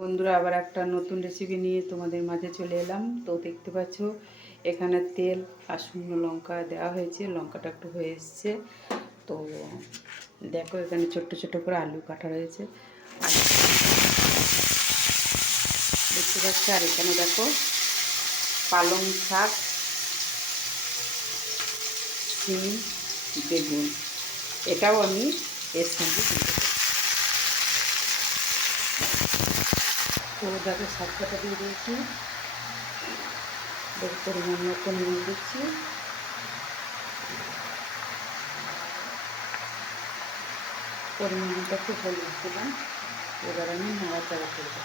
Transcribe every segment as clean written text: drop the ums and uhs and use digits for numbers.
বন্ধুরা, আবার একটা নতুন রেসিপি নিয়ে তোমাদের মাঝে চলে এলাম। তো দেখতে পাচ্ছ এখানে তেল আর শুকনো লঙ্কা দেওয়া হয়েছে, লঙ্কাটা একটু হয়ে এসছে। তো দেখো এখানে ছোট্ট ছোট্ট করে আলু কাটা রয়েছে, দেখতে পাচ্ছ। আর এখানে দেখো পালং শাক, শিম, বেগুন, এটাও আমি এর সঙ্গে দিই। তো দেখো শাকটা দিয়ে দিয়েছি, পরিমাণ মতো নুন দিচ্ছি, পরিমাণ মতো একটু হলুদ দিলাম। এবার আমি নাড়াচাড়া করব।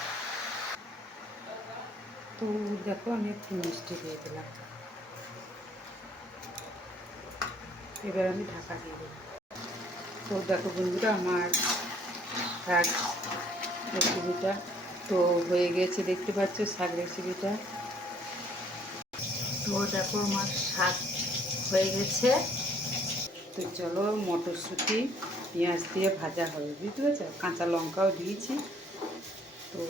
তো দেখো আমি একটু মিষ্টি দিয়ে দিলাম। এবার আমি ঢাকা দিয়ে দেবো। তো দেখো বন্ধুরা, আমার শাক রেসিপিটা তো হয়ে গেছে, দেখতে পাচ্ছ শাক রেসিপিটা। তো দেখো আমার শাক হয়ে গেছে। তো চলো মটরশুঁটি পেঁয়াজ দিয়ে ভাজা হবে, বুঝতে পেরেছ। কাঁচা লঙ্কাও দিয়েছি, তো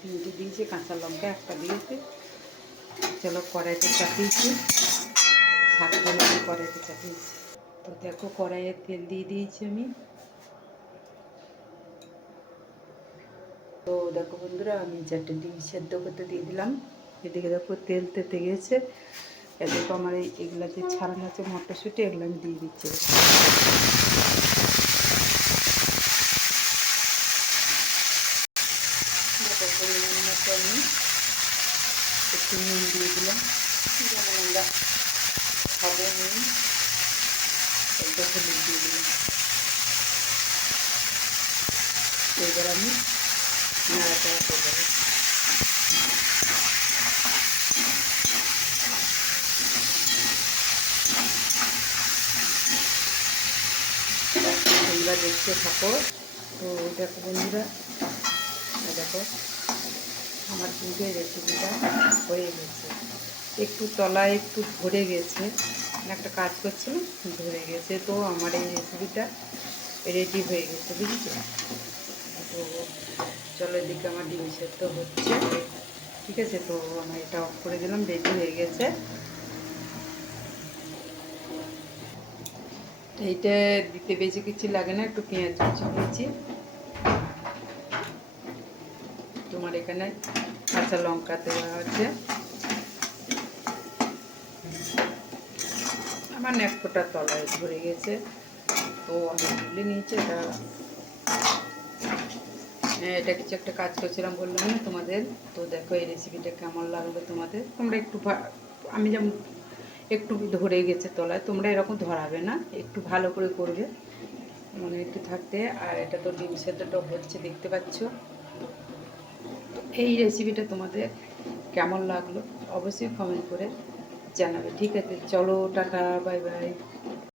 3টে দিয়েছি, কাঁচা লঙ্কা একটা দিয়েছি। চলো কড়াইতে চাপিয়েছি, শাকটা আমি কড়াইতে চাপিয়েছি। তো দেখো কড়াইয়ে তেল দিয়ে দিয়েছি আমি। তো দেখো বন্ধুরা, আমি 4টে ডিম সেদ্ধ করতে দিয়ে দিলাম। এদিকে দেখো তেল তেতে গেছে। দেখো আমার এগুলা যে ছাড়ানো আছে মটরশুঁটি, এগুলো আমি দিয়ে দিচ্ছি। পরিমাণ মতো আমি একটু নুন দিয়ে দিলাম, যেমন আমরা খাবো নুন। একটু হলুদ দিয়ে দিলাম। এবার আমি নাড়াচাড়া করবো। তোমরা দেখতে থাকো। তো দেখো বন্ধুরা, দেখো আমার কিন্তু এই রেসিপিটা হয়ে গেছে। একটু তলায় একটু ধরে গেছে, একটা কাজ করছিলাম, ধরে গেছে। তো আমার এই রেসিপিটা রেডি হয়ে গেছে, বুঝেছো। তো চলো, এদিকে আমার ডিম সেদ্ধ হচ্ছে, ঠিক আছে। তো আমি এটা অফ করে দিলাম, রেডি হয়ে গেছে। এইটা দিতে বেশি কিছু লাগে না, একটু পেঁয়াজ কুচি দিয়েছি, তোমার এখানে কাঁচা লঙ্কা দেওয়া আছে। আমার এক ফোঁটা তলায় ধরে গেছে, তো আমি তুলে নিয়েছি। এটা কিছু একটা কাজ করছিলাম, বললাম না তোমাদের। তো দেখো এই রেসিপিটা কেমন লাগবে তোমাদের। তোমরা একটু আমি যেমন একটু ধরে গেছে তলায়, তোমরা এরকম ধরাবে না, একটু ভালো করে করবে, মানে একটু থাকতে। আর এটা তো ডিম সেদ্ধটা হচ্ছে, দেখতে পাচ্ছ। তো এই রেসিপিটা তোমাদের কেমন লাগলো অবশ্যই কমেন্ট করে জানাবে, ঠিক আছে। চলো টাটা, বাই বাই।